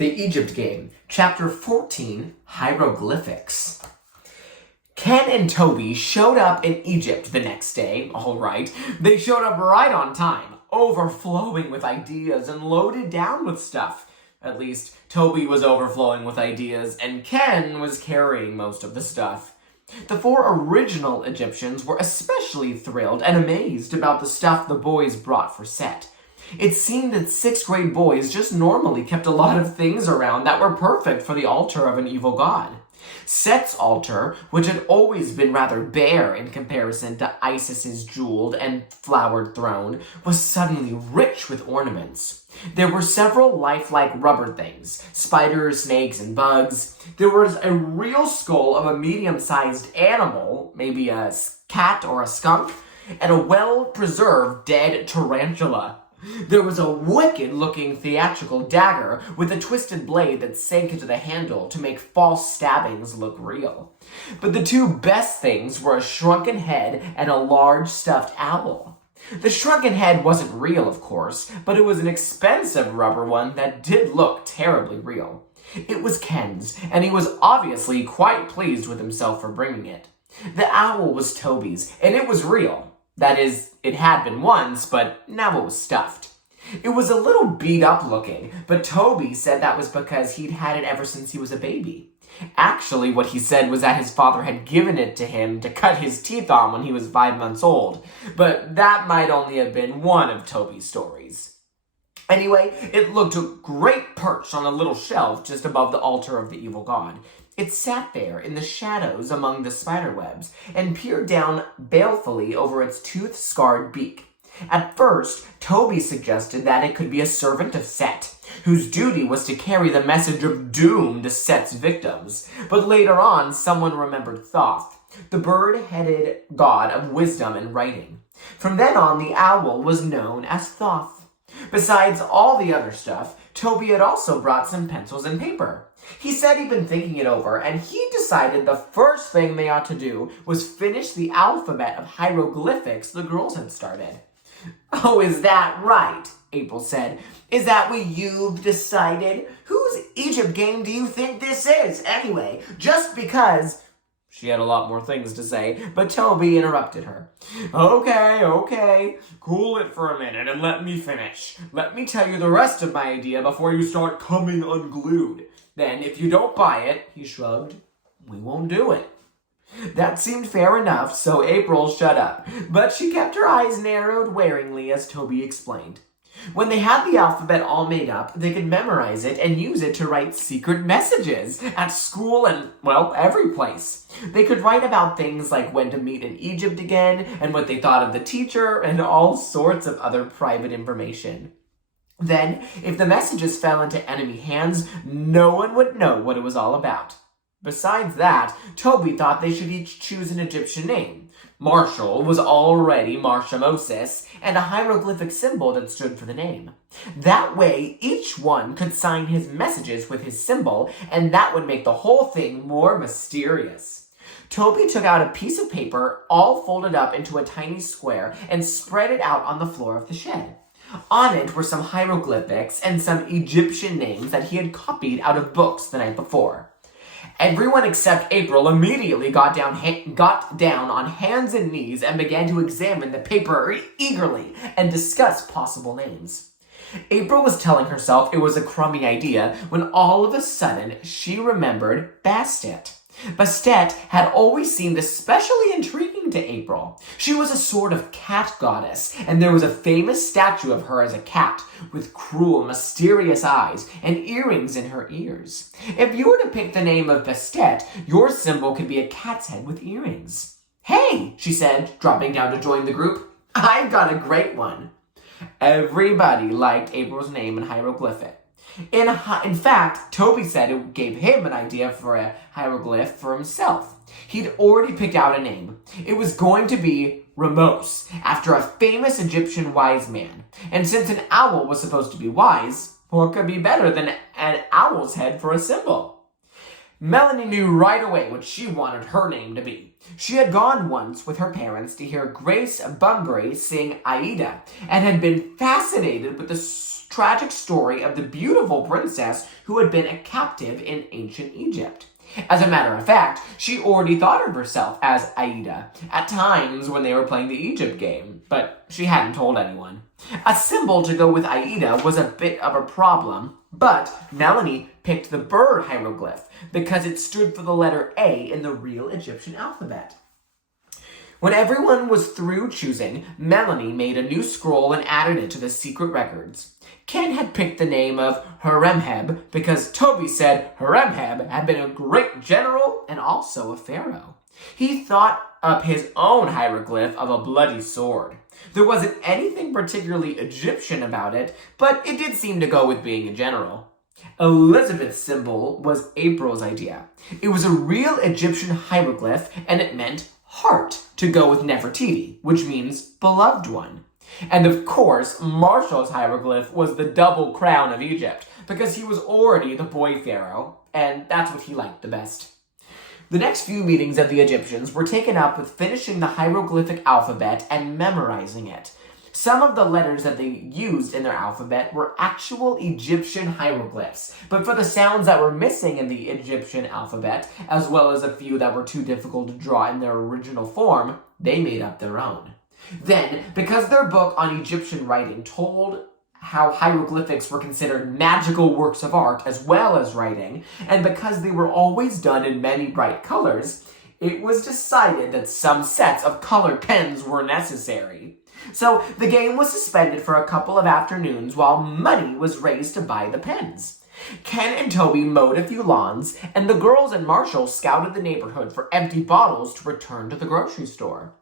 The Egypt Game, Chapter 14, Hieroglyphics. Ken and Toby showed up in Egypt the next day. All right, they showed up right on time, overflowing with ideas and loaded down with stuff. At least, Toby was overflowing with ideas, and Ken was carrying most of the stuff. The four original Egyptians were especially thrilled and amazed about the stuff the boys brought for Set. It seemed that 6th grade boys just normally kept a lot of things around that were perfect for the altar of an evil god. Set's altar, which had always been rather bare in comparison to Isis's jeweled and flowered throne, was suddenly rich with ornaments. There were several lifelike rubber things, spiders, snakes, and bugs. There was a real skull of a medium-sized animal, maybe a cat or a skunk, and a well-preserved dead tarantula. There was a wicked-looking theatrical dagger with a twisted blade that sank into the handle to make false stabbings look real. But the two best things were a shrunken head and a large stuffed owl. The shrunken head wasn't real, of course, but it was an expensive rubber one that did look terribly real. It was Ken's, and he was obviously quite pleased with himself for bringing it. The owl was Toby's, and it was real. That is, it had been once, but now it was stuffed. It was a little beat up looking, but Toby said that was because he'd had it ever since he was a baby. Actually, what he said was that his father had given it to him to cut his teeth on when he was 5 months old, but that might only have been one of Toby's stories. Anyway, it looked a great perch on a little shelf just above the altar of the evil god. It sat there in the shadows among the spiderwebs and peered down balefully over its tooth-scarred beak. At first, Toby suggested that it could be a servant of Set, whose duty was to carry the message of doom to Set's victims. But later on, someone remembered Thoth, the bird-headed god of wisdom and writing. From then on, the owl was known as Thoth. Besides all the other stuff, Toby had also brought some pencils and paper. He said he'd been thinking it over, and he decided the first thing they ought to do was finish the alphabet of hieroglyphics the girls had started. "Oh, is that right?" April said. "Is that what you've decided? Whose Egypt game do you think this is, anyway? Just because—" She had a lot more things to say, but Toby interrupted her. Okay. Cool it for a minute and let me finish. Let me tell you the rest of my idea before you start coming unglued. Then, if you don't buy it," he shrugged, "we won't do it." That seemed fair enough, so April shut up, but she kept her eyes narrowed waringly as Toby explained. When they had the alphabet all made up, they could memorize it and use it to write secret messages at school and, well, every place. They could write about things like when to meet in Egypt again, and what they thought of the teacher, and all sorts of other private information. Then, if the messages fell into enemy hands, no one would know what it was all about. Besides that, Toby thought they should each choose an Egyptian name. Marshall was already Marshamosis, and a hieroglyphic symbol that stood for the name. That way, each one could sign his messages with his symbol, and that would make the whole thing more mysterious. Toby took out a piece of paper, all folded up into a tiny square, and spread it out on the floor of the shed. On it were some hieroglyphics and some Egyptian names that he had copied out of books the night before. Everyone except April immediately got down on hands and knees and began to examine the paper eagerly and discuss possible names. April was telling herself it was a crummy idea when all of a sudden she remembered Bastet. Bastet had always seemed especially intriguing to April. She was a sort of cat goddess, and there was a famous statue of her as a cat, with cruel, mysterious eyes and earrings in her ears. If you were to pick the name of Bastet, your symbol could be a cat's head with earrings. "Hey," she said, dropping down to join the group, "I've got a great one." Everybody liked April's name in hieroglyphic. In fact, Toby said it gave him an idea for a hieroglyph for himself. He'd already picked out a name. It was going to be Ramos, after a famous Egyptian wise man. And since an owl was supposed to be wise, what could be better than an owl's head for a symbol? Melanie knew right away what she wanted her name to be. She had gone once with her parents to hear Grace Bunbury sing Aida, and had been fascinated with the tragic story of the beautiful princess who had been a captive in ancient Egypt. As a matter of fact, she already thought of herself as Aida at times when they were playing the Egypt game, but she hadn't told anyone. A symbol to go with Aida was a bit of a problem, but Melanie picked the bird hieroglyph because it stood for the letter A in the real Egyptian alphabet. When everyone was through choosing, Melanie made a new scroll and added it to the secret records. Ken had picked the name of Horemheb because Toby said Horemheb had been a great general and also a pharaoh. He thought up his own hieroglyph of a bloody sword. There wasn't anything particularly Egyptian about it, but it did seem to go with being a general. Elizabeth's symbol was April's idea. It was a real Egyptian hieroglyph, and it meant heart to go with Nefertiti, which means beloved one. And of course, Marshall's hieroglyph was the double crown of Egypt, because he was already the boy pharaoh, and that's what he liked the best. The next few meetings of the Egyptians were taken up with finishing the hieroglyphic alphabet and memorizing it. Some of the letters that they used in their alphabet were actual Egyptian hieroglyphs, but for the sounds that were missing in the Egyptian alphabet, as well as a few that were too difficult to draw in their original form, they made up their own. Then, because their book on Egyptian writing told how hieroglyphics were considered magical works of art as well as writing, and because they were always done in many bright colors, it was decided that some sets of colored pens were necessary. So the game was suspended for a couple of afternoons while money was raised to buy the pens. Ken and Toby mowed a few lawns, and the girls and Marshall scouted the neighborhood for empty bottles to return to the grocery store.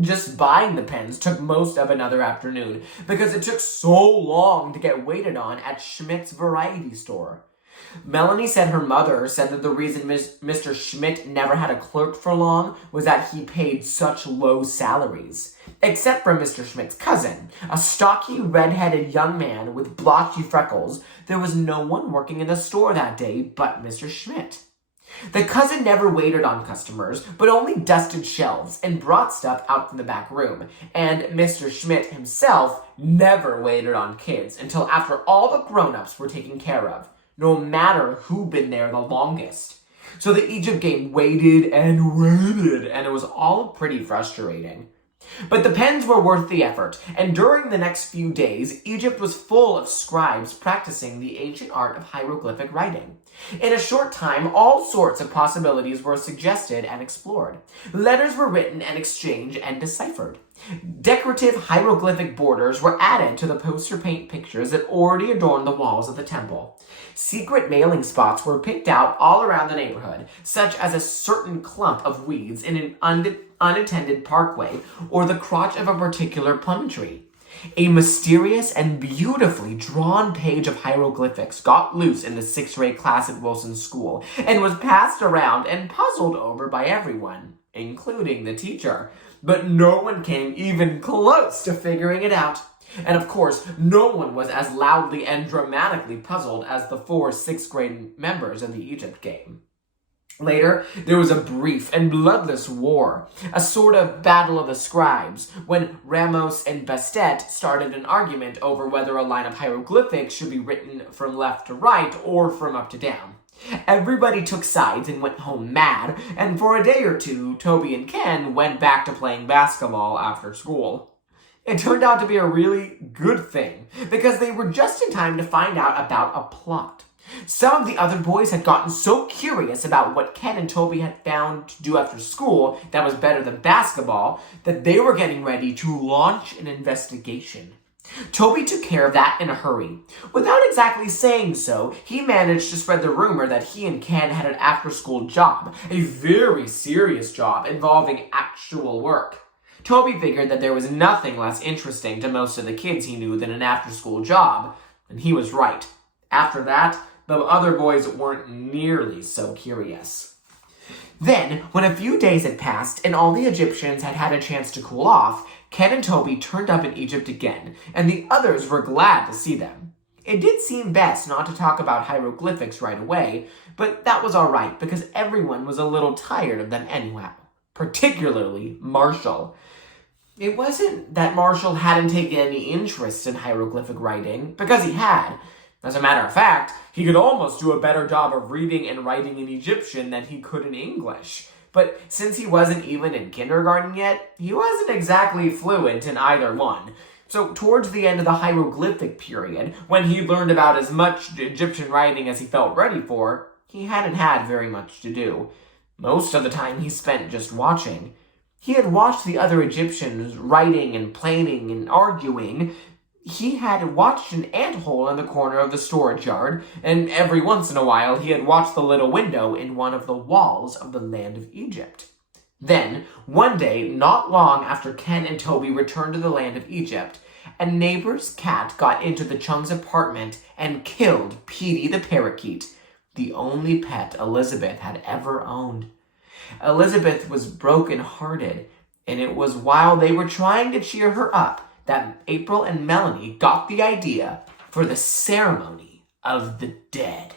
Just buying the pens took most of another afternoon because it took so long to get waited on at Schmidt's variety store. Melanie said her mother said that the reason Mr. Schmidt never had a clerk for long was that he paid such low salaries. Except for Mr. Schmidt's cousin, a stocky, red-headed young man with blotchy freckles, there was no one working in the store that day but Mr. Schmidt. The cousin never waited on customers, but only dusted shelves and brought stuff out from the back room. And Mr. Schmidt himself never waited on kids until after all the grown-ups were taken care of, no matter who'd been there the longest. So the Egypt game waited, and it was all pretty frustrating. But the pens were worth the effort, and during the next few days, Egypt was full of scribes practicing the ancient art of hieroglyphic writing. In a short time, all sorts of possibilities were suggested and explored. Letters were written and exchanged and deciphered. Decorative hieroglyphic borders were added to the poster paint pictures that already adorned the walls of the temple. Secret mailing spots were picked out all around the neighborhood, such as a certain clump of weeds in an unattended parkway or the crotch of a particular plum tree. A mysterious and beautifully drawn page of hieroglyphics got loose in the 6th grade class at Wilson School and was passed around and puzzled over by everyone, including the teacher. But no one came even close to figuring it out. And of course, no one was as loudly and dramatically puzzled as the 4 6th grade members in the Egypt game. Later, there was a brief and bloodless war, a sort of battle of the scribes, when Ramos and Bastet started an argument over whether a line of hieroglyphics should be written from left to right or from up to down. Everybody took sides and went home mad, and for a day or two, Toby and Ken went back to playing basketball after school. It turned out to be a really good thing, because they were just in time to find out about a plot. Some of the other boys had gotten so curious about what Ken and Toby had found to do after school that was better than basketball that they were getting ready to launch an investigation. Toby took care of that in a hurry. Without exactly saying so, he managed to spread the rumor that he and Ken had an after-school job, a very serious job involving actual work. Toby figured that there was nothing less interesting to most of the kids he knew than an after-school job, and he was right. After that, the other boys weren't nearly so curious. Then, when a few days had passed and all the Egyptians had had a chance to cool off, Ken and Toby turned up in Egypt again, and the others were glad to see them. It did seem best not to talk about hieroglyphics right away, but that was all right because everyone was a little tired of them anyhow, particularly Marshall. It wasn't that Marshall hadn't taken any interest in hieroglyphic writing, because he had. As a matter of fact, he could almost do a better job of reading and writing in Egyptian than he could in English. But since he wasn't even in kindergarten yet, he wasn't exactly fluent in either one. So towards the end of the hieroglyphic period, when he learned about as much Egyptian writing as he felt ready for, he hadn't had very much to do. Most of the time he spent just watching. He had watched the other Egyptians writing and planning and arguing. He had watched an anthole in the corner of the storage yard, and every once in a while he had watched the little window in one of the walls of the land of Egypt. Then, one day, not long after Ken and Toby returned to the land of Egypt, a neighbor's cat got into the Chung's apartment and killed Petey the parakeet, the only pet Elizabeth had ever owned. Elizabeth was broken-hearted, and it was while they were trying to cheer her up that April and Melanie got the idea for the ceremony of the dead.